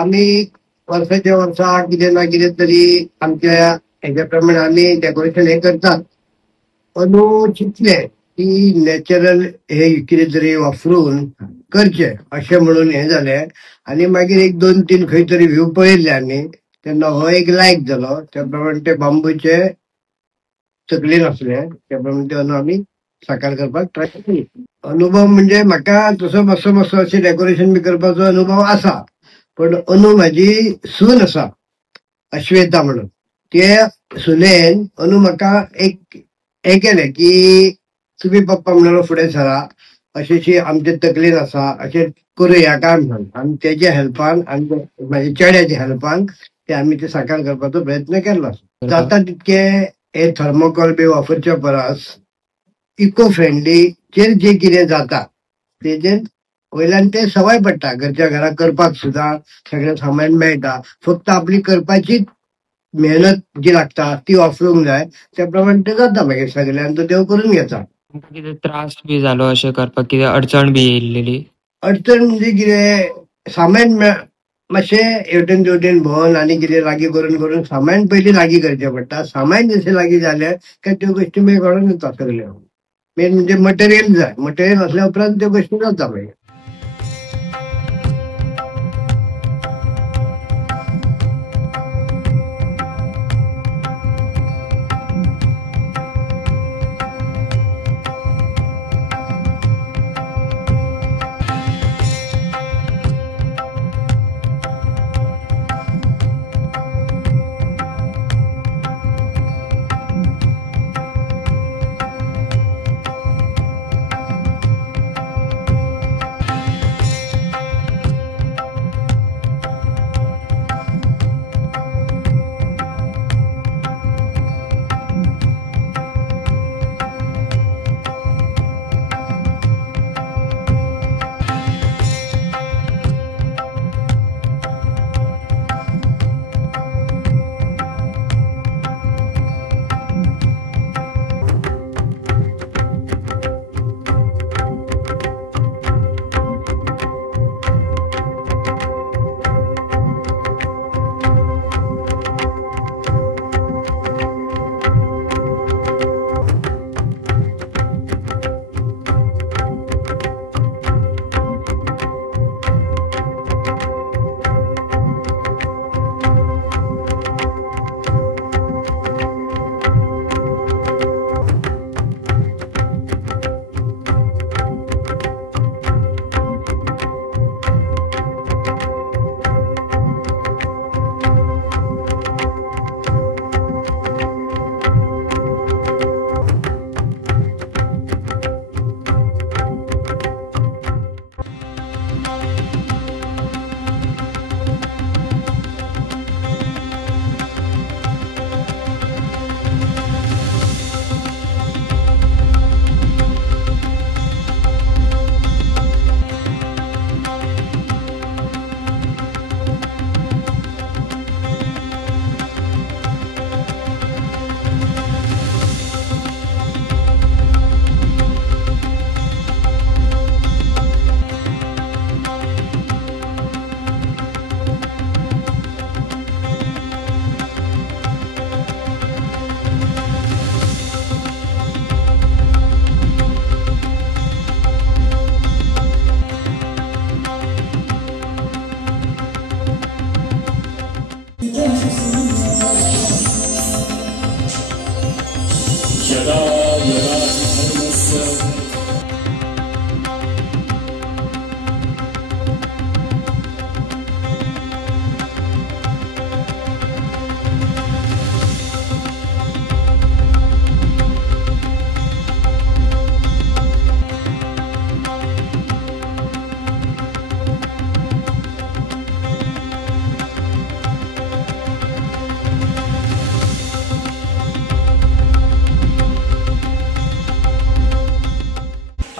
आम्ही वर्षाच्या वर्सा कितें ना कितें तरी आमच्या ह्याच्या प्रमाणे आम्ही डेकोरेशन हे करतात. पण चिंतले की नॅचरल हे कितें तरी वापरून करचे अशें म्हणून हे झाले. आणि मागीर एक दोन तीन खंय तरी व्ह्यू पळयल्ले आमी, तेन्ना हो एक लायक झालो. त्या प्रमाणे ते बांबूचे तकलेन असले त्या प्रमाणे ते आमी साकार करपाक ट्राय केली. अनुभव म्हणजे म्हाका तसो मातसो मातसो अशें डेकोरेशन बी करपाचो अनुभव आसा. पण म्हाजी सून आसा अश्वेता म्हणून, ते सुनेन म्हाका एक हे केलें की तुमी पप्पा म्हणलो फुडें सरा, अशी आमच्या तकलेन आसा, अशें करुया काय म्हणून. आनी तेज्या हेल्पान आनी म्हाज्या चेड्याच्या हेल्पान ते आमी ते साकार करपाचो प्रयत्न केल्लो. जाता तितके हे थर्मोकॉल बी वापरच्या परस इको फ्रेंडली जे कितें जाता तेजेर वयल्यान ते सवय पडटा. घरच्या घरा करपाक सुद्धा सगळें सामान मेळटा. फक्त आपली करपाची मेहनत जी लागता ती वापरूंक जाय. त्या प्रमाणे ते जाता मागीर सगळ्यांक तो देव करून घेता. कितें त्रास बी जालो अशें करपाक, कितें अडचण बी येयलेली? अडचण म्हणजे कितें सामान मातशें हेवटेन तेवटेन भोंवन आनी कितें लागीं करून करून सामान पयलीं लागीं करचें पडटा. सामान जशें लागीं जालें काय त्यो गोश्टी मागीर घडोवन येता सगळ्यो. मेन म्हणजे मटेरियल जाय. मटेरियल असल्या उपरांत त्यो गोश्टी जाता मागीर.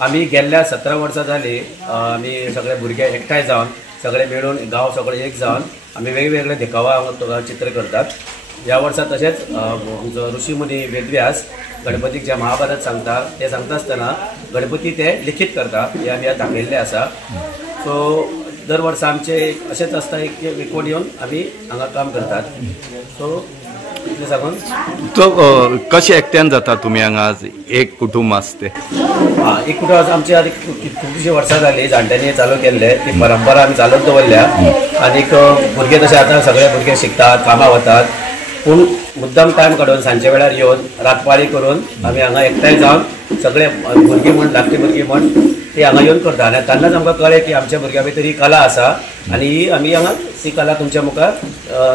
आम्ही गेल्ल्या 17 वर्सां जाली आम्ही सगळे भुरगे एकठांय जावन सगळे मेळून गांव सगळे एक जावन आम्ही वेगवेगळे देखावा चित्र करतात. ह्या वर्सा तशेंच आमचो ऋषीमुनी वेदव्यास गणपतीक जे महाभारत सांगता ते सांगता आसतना गणपती ते लिखीत करता हे आमी दाखयल्ले आसा. सो दर वर्सा आमचे अशेंच आसता एक एकवट येवन आमी हांगा काम करतात. सो इतलें सांगून तो कशें एकट्यान जाता तुमी हांगा एक कुटुंब आसता तें? एक कुटुंब आमचे आतां खुबशीं वर्सां जालीं जाणट्यांनी चालू केल्ले ती परंपरा आमी चालत दवरल्या. आनीक भुरगे तशे आतां सगळे भुरगे शिकतात कामां वतात पूण मुद्दम टायम काडून सांजे वेळार येवन रातपाळी करून आमी हांगा एकठांय जावन सगळे भुरगीं म्हण धाकटी भुरगीं म्हण ती हांगा येवन करता. आनी तेन्नाच आमकां कळ्ळें की आमच्या भुरग्यां भितर ही कला आसा आनी ही आमी हांगा ती कला तुमच्या मुखार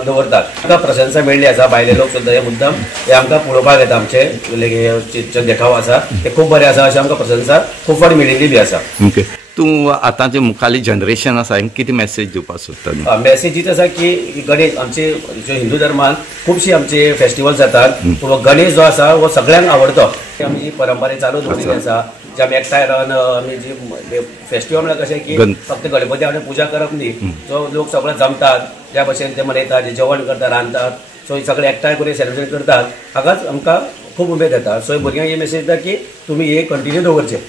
दवरतात. आमकां प्रशंसा मेळ्ळी आसा. भायले लोक सुद्दां हे मुद्दम हे आमकां पळोवपाक येता. आमचे देखाव आसा ते खूब बरे आसा अशी आमकां प्रशंसा खूब फावटी मेळिल्ली बी आसा. ओके, तूं आतांचे मुखाली जनरेशन आसा हांकां कितें मॅसेज दिवपाक सोदता? मॅसेज हीच आसा की गणेश आमचे हिंदू धर्मान खुबशी आमचे फेस्टिवल्स जातात पूण गणेश जो आसा हो सगळ्यांक आवडतो. आमी जी परंपरा चालू दवरलेली आसा जे आमी एकठांय रावन आमी जी फेस्टिवल म्हळ्यार कशें की फक्त गणपती हाडून पुजा करप न्ही, जो लोक सगळे जमतात ज्या भशेन ते मनयतात, जे जेवण करतात, रांदतात, सो सगळे एकठांय करून सेलिब्रेट करतात हाकाच आमकां खूब उमेद येता. सो भुरग्यांक ही मॅसेज दिता की तुमी हे कंटिन्यू दवरचे.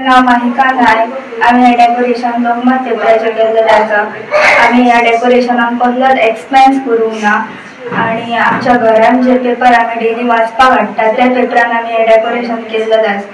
नाव माहिका नायक. आम्ही ह्या डेकोरेशन लोकमत पेपराचेर केल्लें आसा. आमी ह्या डेकोरेशनाक कसलोच एक्सपेन्स करूंक ना आनी आमच्या घरान जे पेपर आमी डेली वाचपाक हाडटा त्या पेपरान आमी हें डेकोरेशन केल्लें आसा.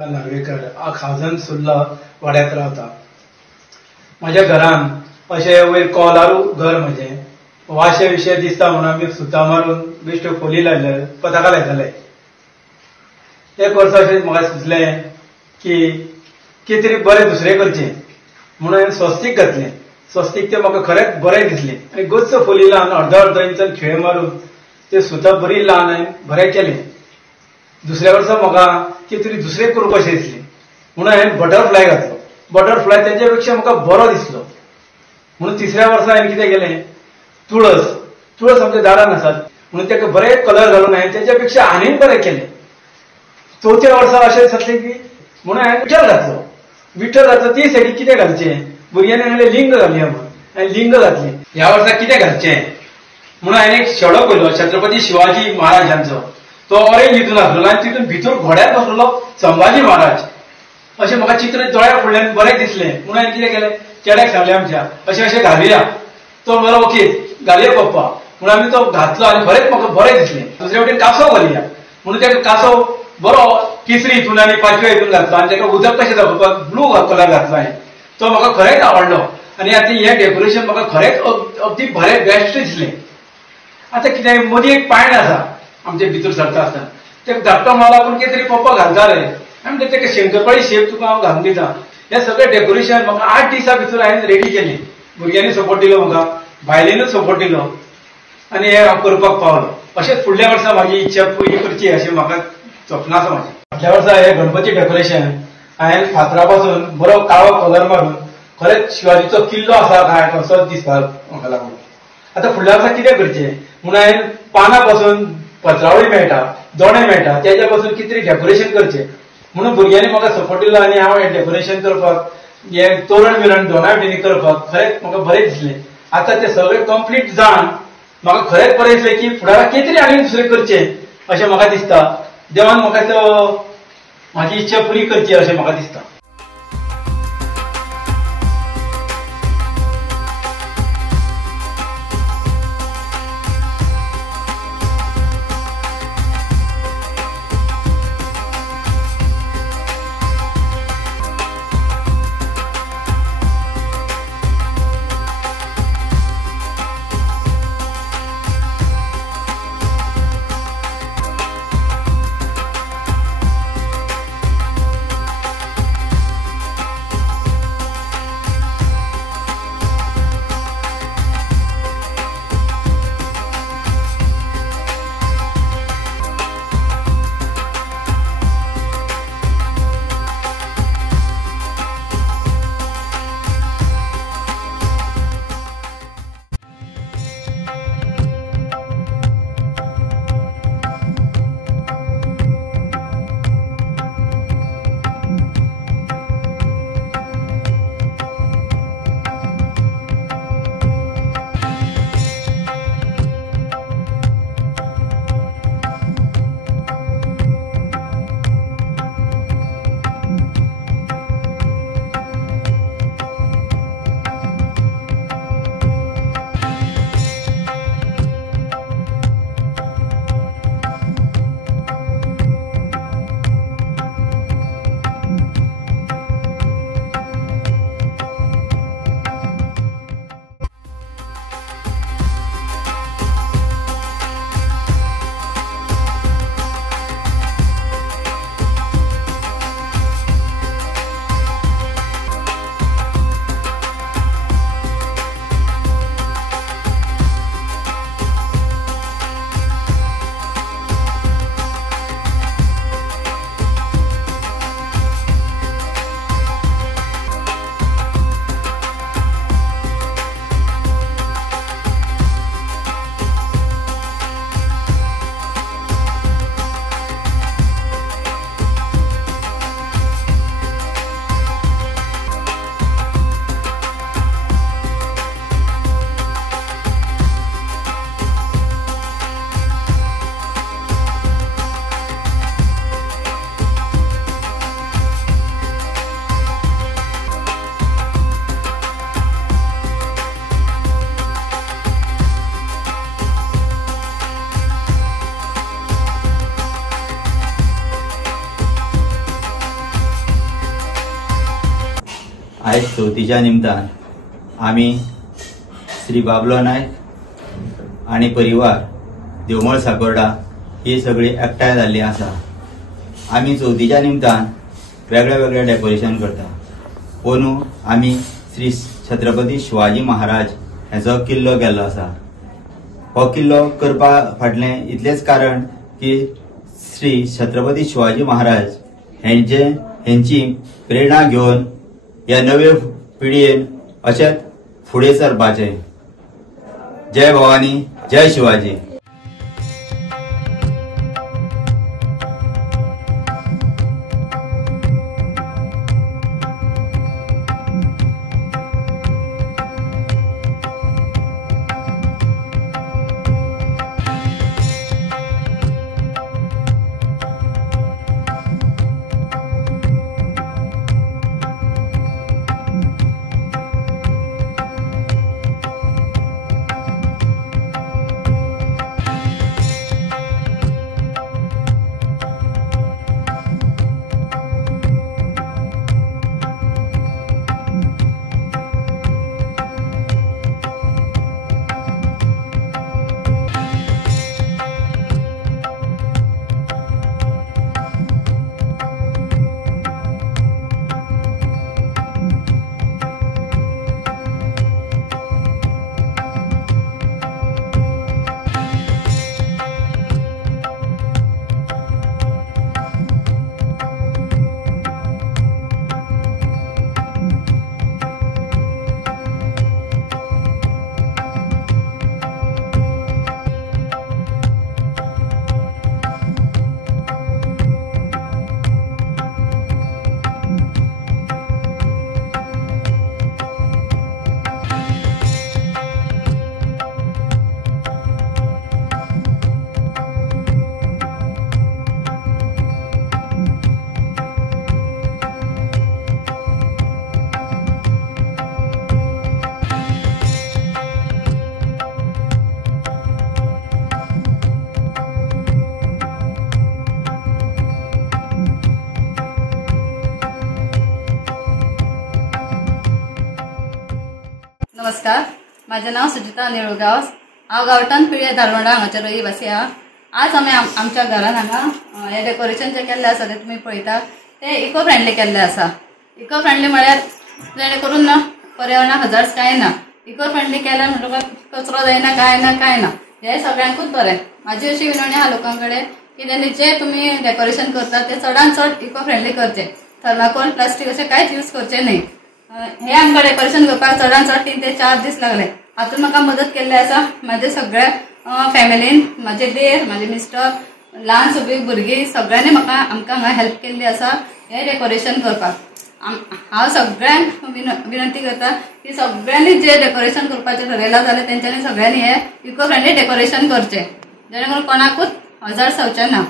नार्वेकर खावजन सुर्ला वाड्यात रावता. माझ्या घरान अशें वयर कॉलारू घर म्हजें वाशे विशय दिसता म्हणून आमी सुतां मारून बेश्ट खोली लायले पताका लायताले. एक वर्स अशें म्हाका सुचलें की कितें तरी बरें दुसरें करचें म्हणून हांवें स्वस्तीक घातलें. स्वस्तीक तें म्हाका खरेंच बरें दिसलें आनी गच्च फुली लावन अर्द इंचान खिळे मारून तें सुतां बरी लावन हांवें बरें केलें. दुसऱ्या वर्सा म्हाका कितें तरी दुसरें करूंक कशें दिसलें म्हणून हांवें बटरफ्लाय घातलो. बटरफ्लाय तेच्या पेक्षा म्हाका बरो दिसलो म्हणून तिसऱ्या वर्सा हांवें कितें केलें, तुळस आमच्या दारान आसात म्हणून ताका बरें कलर घालून हांवें तेच्या पेक्षा आनीक बरें केलें. चवथ्या वर्सा अशें जातलें की म्हणून हांवें विठ्ठल घातलो. ती सायडीक कितें घालचें, भुरग्यांनी सांगलें लिंग घालया म्हणून हांवें लिंग घातलें. ह्या वर्सा कितें घालचें म्हणून हांवें एक शेडो पळयलो छत्रपती शिवाजी महाराजांचो. तो ऑरेंज हितून आसलो आनी तितून भितर घोड्यार बसलेलो संभाजी महाराज. अशें म्हाका चित्र दोळ्या फुडल्यान बरें दिसलें म्हणून हांवें कितें केलें, चेड्याक सांगलें आमच्या अशें घालुया. तो म्हणलो ओके घालया पप्पा म्हणून आमी तो घातलो आनी खरेंच म्हाका बरें दिसलें. दुसरे वटेन कासव घालया म्हणून तेका कासव बरो तिसरी हितून आनी पांचव्या हितून घातलो आनी तेका उदक कशें दाखोवपाक ब्लू कलर घातलो हांवें. तो म्हाका खरेंच आवडलो आनी आतां हें डेकोरेशन म्हाका खरेंच अगदी बरें बेस्ट दिसलें. आतां कितें मदीं एक पायण आसा आमचे भितर सरता आसतना तेका धाकटो माला पूण कितें तरी पप्पा घालता रे आनी तेका शंकरपाळी शेप तुका हांव घालून दिता. हें सगळें डेकोरेशन म्हाका 8 दिसां भितर हांवें रेडी केलें. भुरग्यांनी सपोर्ट दिलो म्हाका, भायलेनूच सपोर्ट दिलो आनी हें हांव करपाक पावलो. अशेंच फुडल्या वर्सा म्हाजी इच्छा पुरी करची अशें म्हाका स्वप्न आसा म्हाजें. फाटल्या वर्सा हें गणपती डेकोरेशन हांवें फातरा पासून बरो काळो कलर मारून खरेंच शिवाजीचो किल्लो आसा काय असोच दिसता म्हाका लागून. आतां फुडल्या वर्सा कितें करचें म्हणून हांवें पानां पासून पत्रावळी मेळटा, दोणे मेळटा, तेज्या पासून कितें तरी डेकोरेशन करचें म्हणून भुरग्यांनी म्हाका सपोर्ट दिलो आनी हांव हें डेकोरेशन करपाक हें तोरण बिरण दोना वटेनी करपाक खरेंच म्हाका बरें दिसलें. आतां तें सगळें कंप्लीट जावन म्हाका खरेंच बरें दिसलें की फुडाराक कितें तरी आनी दुसरें करचें अशें म्हाका दिसता. देवान म्हाका तो म्हाजी इच्छा पुरी करची अशें म्हाका दिसता. आयज चवथीच्या निमतान आमी श्री बाबलो नायक आणि परिवार देवमळ साकोर्डा ही सगळी एकठांय जाल्ली आसा. आमी चवथीच्या निमतान वेगळे वेगळे डेकोरेशन करता। पोनू आमी श्री छत्रपती शिवाजी महाराज हाचो किल्लो केल्लो आसा। हो किल्लो करपा फाटलें इतलेंच कारण की श्री छत्रपती शिवाजी महाराज हेंची प्रेरणा घेवन ह्या नव्या पिढयेन अशेंच फुडें सरपाचें। जय भवानी, जय शिवाजी। नमस्कार, माझे नाव सुजिता निळगांव। हांव गांवठाण पिळ्ये धारवाडा हांगाचे रहिवासी आहा। आज आमी आमच्या घरान हांगा हे डेकोरेशन जे केल्ले आसा ते तुमी पळयता ते इको फ्रेंडली केल्ले आसा। इको फ्रेंडली म्हळ्यार जेणे करून ना पर्यावरणाक हजार्ड्स कांय ना। इको फ्रेंडली केल्यार म्हणटकच कचरो जायना काय ना हे सगळ्यांकूच बरें। म्हाजी अशी विनवणी आहा लोकां कडेन की तेणी जे तुमी डेकोरेशन करता ते चडांत चड इको फ्रेंडली करचे। थर्माकोल, प्लास्टीक अशें कांयच यूज करचे न्ही। हे आमकां डेकोरेशन करपाक चडांत चड 3 ते 4 दीस लागले। हातून म्हाका मदत केल्ली आसा म्हाजे सगळ्या फॅमिलीन, म्हाजे देर, म्हाजे मिस्टर, ल्हान सगळी भुरगीं सगळ्यांनी आमकां हांगा हेल्प केल्ली आसा हे डेकोरेशन करपाक। हांव सगळ्यांक विनंती करता की सगळ्यांनी जे डेकोरेशन करपाचें ठरयलां जाल्यार तेंच्यांनी सगळ्यांनी हे इको फ्रेंडली डेकोरेशन करचें जेणे करून कोणाकूच हजार्ड जावचें ना।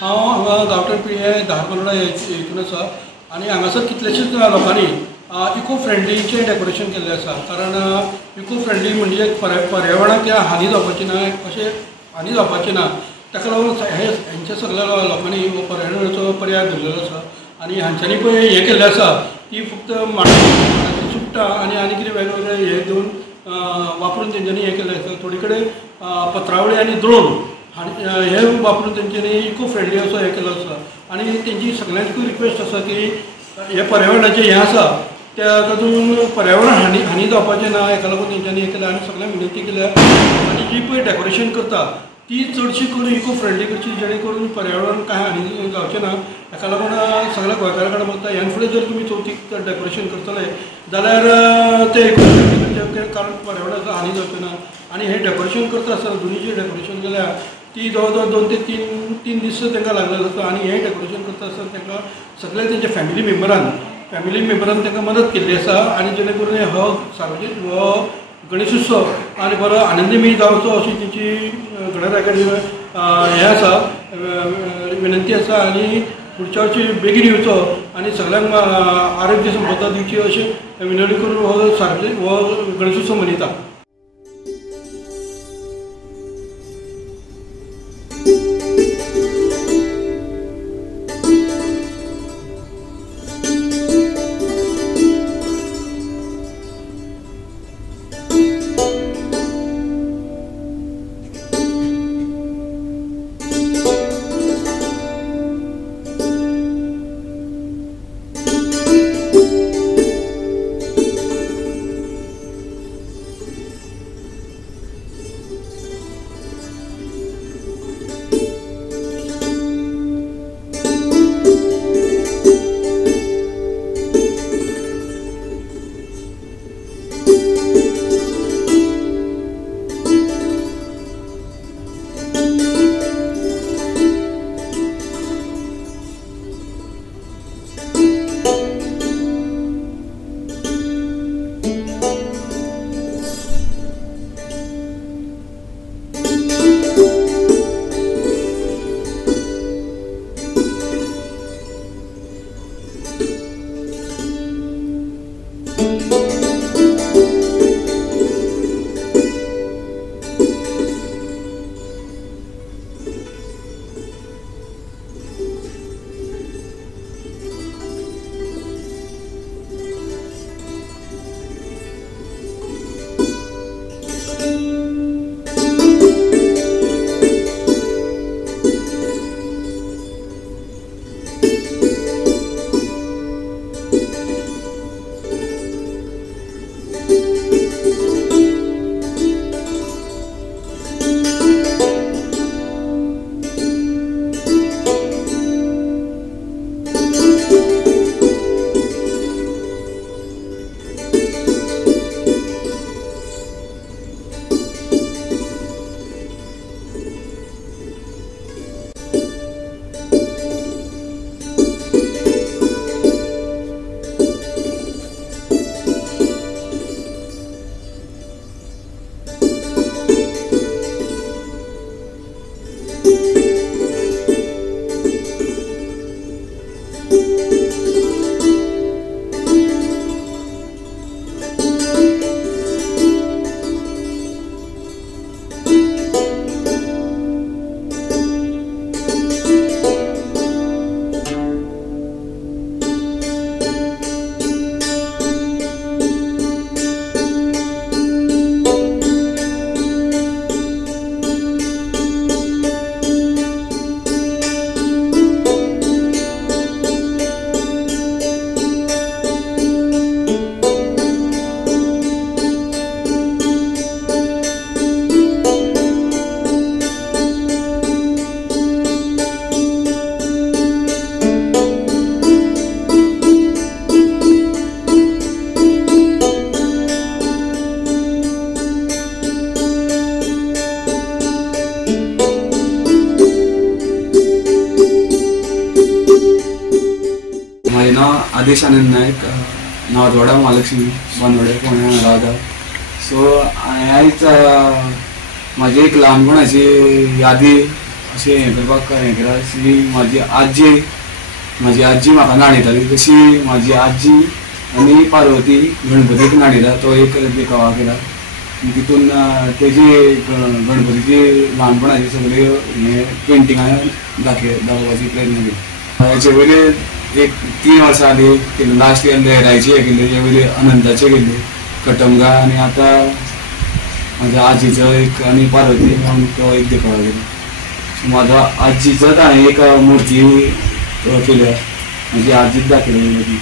हांव हांगा गांवठी पिळ्ये धारवाडा हितून आसा आनी हांगासर कितलेशेच लोकांनी इको फ्रेंडलीचें डेकोरेशन केल्लें आसा। कारण इको फ्रेंडली म्हणजे पर्यावरणाक हानी जावपाची ना, अशें हानी जावपाची ना, ताका लागून हेंच्या सगळ्या लोकांनी पर्यावरणाचो पर्याय धरलेलो आसा। आनी हांच्यांनी पळय हें केल्लें आसा ती फक्त माडाची चुट्टां आनी कितें वेगवेगळे हे घेवन वापरून तेंच्यांनी हें केल्लें आसा। थोडी कडेन पत्रावळी आनी द्रोण आनी हे वापरून तेंच्यांनी इको फ्रेंडली असो हे केलो आसा आनी तेंची सगळ्यांची रिक्वेस्ट आसा की हे पर्यावरणाचें हें आसा त्या तातूंत पर्यावरण हानी जावपाचें ना हेका लागून तेंच्यांनी हें केलें आनी सगळ्यांक विनंती केल्या आनी जी पळय डेकोरेशन करता ती चडशी करून इको फ्रेंडली करची जेणे करून पर्यावरण कांय हानी जावचें ना हेका लागून सगळ्या गोंयकारां कडेन मागता ह्या फुडें जर तुमी चवथीक डेकोरेशन करतले जाल्यार ते इको फ्रेंडली करचें कारण पर्यावरणाचो हानी जावचें ना आनी हें डेकोरेशन करता आसतना दोनीचें डेकोरेशन केल्यार ती जवळ जवळ 2 ते 3 दीस तांकां लागलेलो आसता आनी हें डेकोरेशन करता आसतना तांकां सगळ्या तेंच्या फॅमिली मेंबरान तांकां मदत केल्ली आसा आनी जेणे करून हो सार्वजनीक हो गणेशोत्सव आनी बरो आनंदमय जावचो अशी तेंची गणराया कडेन हें आसा विनंती आसा आनी पुढच्या वर्षी बेगीन येवचो आनी सगळ्यांक आरोग्य संपदा दिवची अशी विनंती करून हो सार्वजनीक हो गणेशोत्सव मनयता. आदेश आनंद नायक नावजवाडा महालक्ष्मी बनवडे पुणे रावता. सो आयज म्हाजी एक ल्हानपणाची यादी अशी हें करपाक हें केला. अशी म्हाजी आजी म्हाका न्हाणयताली तशी म्हाजी आजी आनी पार्वती गणपतीक न्हाणयता तो एक देखावा केला. तितून तेजी गणपतीची ल्हानपणाची सगळी हे पेंटिंगां दाखोवपाची प्रयत्न केला. हेचे वयले एक 3 वर्सां आली केली. लास्ट इयर लहरायची हे केली, हे वयले अनंताचे केली कटमगा आनी आतां म्हाज्या आजीचो एक आनी पार्वती तो एक देखावा केला. माझा आजीचाच हांवें एक मुर्ती केल्या, म्हजी आजीच दाखयली.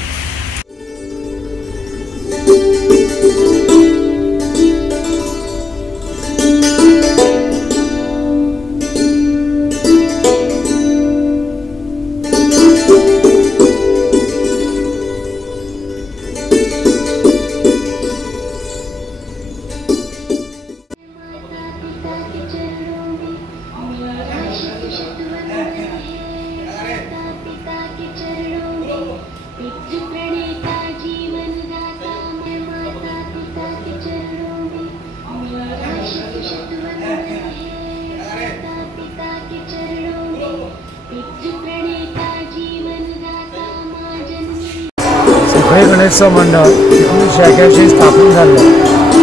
सफाई गणेशोत्सव मंडळ 1981 स्थापन झाले.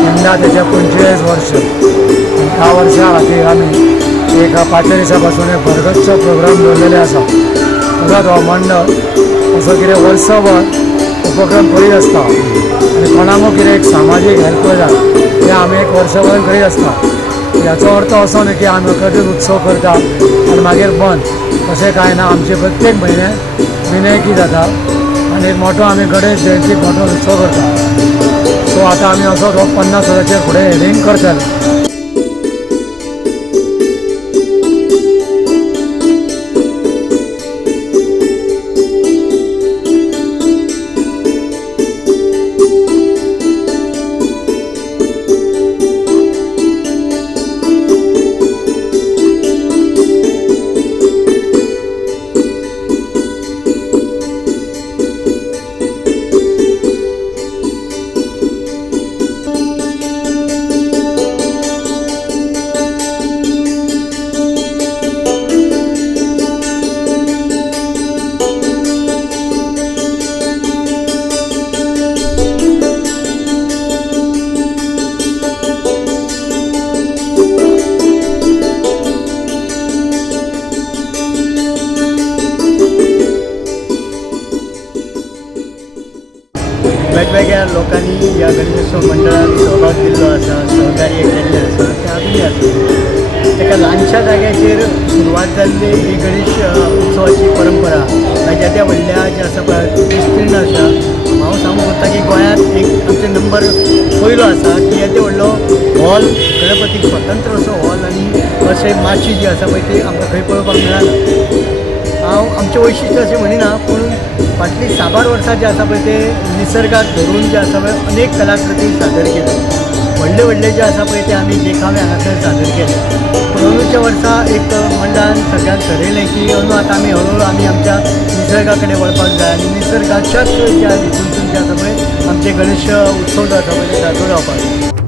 यंदा त्याच्या 25 वर्ष. ह्या वर्षा खातीर आमी एक 5 दिसां पासून एक भरगच्च प्रोग्राम दवरलेले आसा. तसोच हो मंडळ असो कितें वर्सभर उपक्रम करीत आसता आनी कोणाकूय कितें एक सामाजीक हेल्प जाय तें आमी एक वर्सभर करीत आसता. ह्याचो अर्थ असो न्ही की आमी कधीच उत्सव करता आनी मागीर बंद, तशें कांय ना. आमचे प्रत्येक म्हयने विनयकी जाता आनी एक मोठो आमी गणेश जयंतीक मोठो उत्सव करता. सो आतां आमी असो 50 वर्साचेर फुडें हेडिंग करतले. वेगवेगळ्या लोकांनी या गणेशोत्सव मंडळात सहभाग दिल्लो आसा, सहकार्य केल्लें आसा तें आजूनय आसा. एका ल्हानशा जाग्याचेर सुरवात जाल्ली ही गणेश उत्सवाची परंपरा ताच्या त्या व्हडल्या जे आसा पळय विस्तीर्ण आसा. हांव सांगूंक सोदता की गोंयांत एक आमचे नंबर पयलो आसा की येदो व्हडलो हॉल, गणपतीक स्वतंत्र असो हॉल आनी अशें माची जी आसा पळय ती आमकां खंय पळोवपाक मेळना. हांव आमचें वैशिश्ट्य अशें म्हणिना, पूण फाटलीं 6 वर्सां जे आसा पळय ते निसर्गाक धरून जे आसा पळय अनेक कलाकृती सादर केल्यो. व्हडले जे आसा पळय ते आमी देखावे हांगासर सादर केले. पूण अंदूच्या वर्सा एक मंडळान सगळ्यांक ठरयलें की अंदू आतां आमी हळूहळू आमी आमच्या निसर्गा कडेन वळपाक जाय आनी निसर्गाच्याच ज्या हितूंतून जे आसा पळय आमचे गणेश उत्सव जो आसा पळय ते साजरो जावपाक जाय.